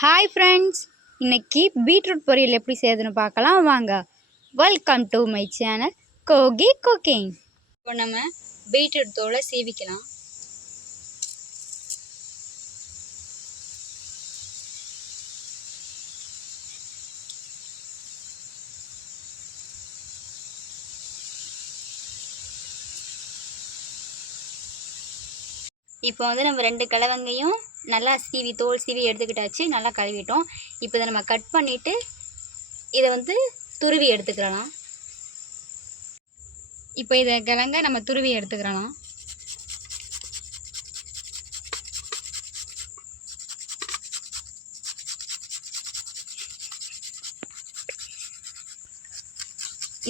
Hi friends இன்னைக்கு beetroot பொரியல் எப்படி செய்யுதுன்னு பார்க்கலாம். வாங்க. Welcome to my channel கோகி cooking இப்போ நம்ம பீட்ரூட் தோலை சீவிக்கலாம். இப்போ வந்து நம்ம ரெண்டு கிழவங்கையும் நல்லா சீவி தோல் சீவி எடுத்துக்கிட்டாச்சு நல்லா கழுவிட்டோம். இப்போ இதை நம்ம கட் பண்ணிவிட்டு இதை வந்து துருவி எடுத்துக்கிறலாம். இப்போ இதை கிழங்க நம்ம துருவி எடுத்துக்கிறலாம்.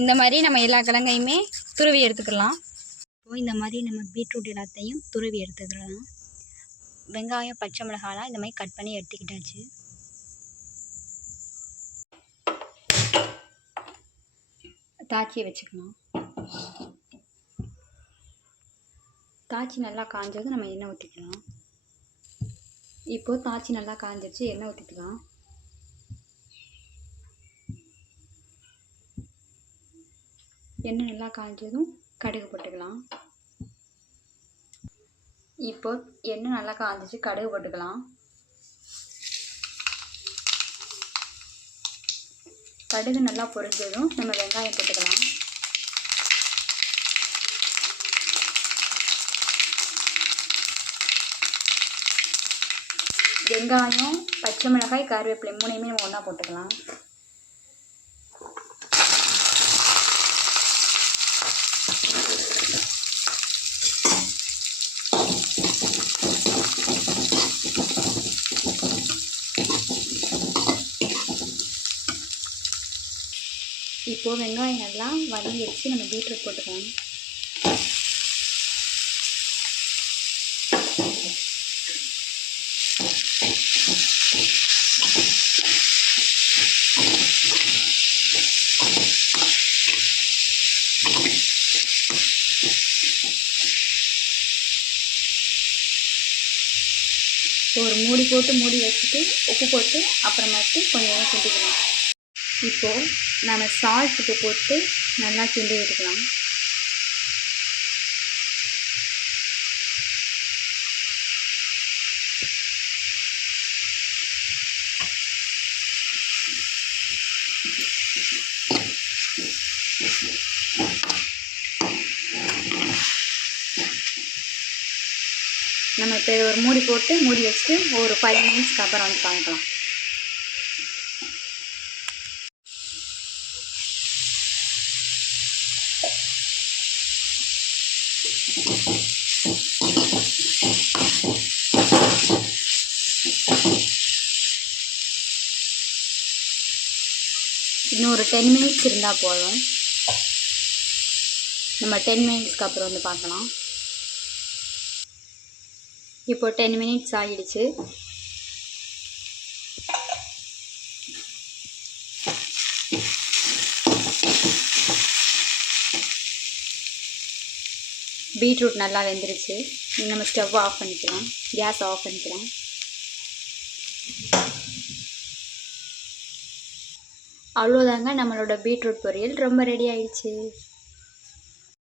இந்த மாதிரி நம்ம எல்லா கிழங்கையுமே துருவி எடுத்துக்கலாம். இப்போது இந்த மாதிரி நம்ம பீட்ரூட் எல்லாத்தையும் துருவி எடுத்துக்கலாம். வெங்காயம் பச்சை மிளகாலாம் இந்த மாதிரி கட் பண்ணி எடுத்துக்கிட்டாச்சு. தாச்சி வச்சுக்கலாம். தாச்சி நல்லா காஞ்சது நம்ம எண்ணெய் ஊற்றிக்கலாம் இப்போது தாச்சி நல்லா காஞ்சிருச்சு எண்ணெய் ஊற்றிக்கலாம் எண்ணெய் நல்லா காஞ்சதும் கடுகு போட்டுக்கலாம் இப்போ எண்ணெய் நல்லா காஞ்சிச்சு கடுகு போட்டுக்கலாம் கடுகு நல்லா பொரிஞ்சதும் நம்ம வெங்காயம் போட்டுக்கலாம். வெங்காயம் பச்சை மிளகாய் கருவேப்பிலை மூணையுமே நம்ம ஒன்றா போட்டுக்கலாம். இப்போது வெங்காயம் நல்லா வதங்கிடுச்சு நம்ம பீட்ரூட் போட்டுக்கலாம். ஒரு மூடி போட்டு மூடி வச்சுட்டு உப்பு போட்டு அப்புறமேட்டு கொஞ்சம் நேரம் இப்போது நம்ம சால்ட்டுக்கு போட்டு நல்லா கிண்டி விட்டுக்கலாம் நம்ம இப்போ ஒரு மூடி போட்டு மூடி வச்சுட்டு ஒரு ஃபைவ் மினிட்ஸ்க்கு அப்புறம் வந்து பார்க்கலாம் இன்னும் ஒரு டென் மினிட்ஸ் இருந்தால் போதும். நம்ம டென் மினிட்ஸ்க்கு அப்புறம் வந்து பார்க்கலாம். இப்போ டென் மினிட்ஸ் ஆகிடுச்சு பீட்ரூட் நல்லா வெந்துருச்சு. நம்ம ஸ்டவ் ஆஃப் பண்ணிக்கலாம். கேஸ் ஆஃப் பண்ணிக்கலாம். அவ்வளோதாங்க நம்மளோட பீட்ரூட் பொரியல். ரொம்ப ரெடி ஆயிடுச்சு.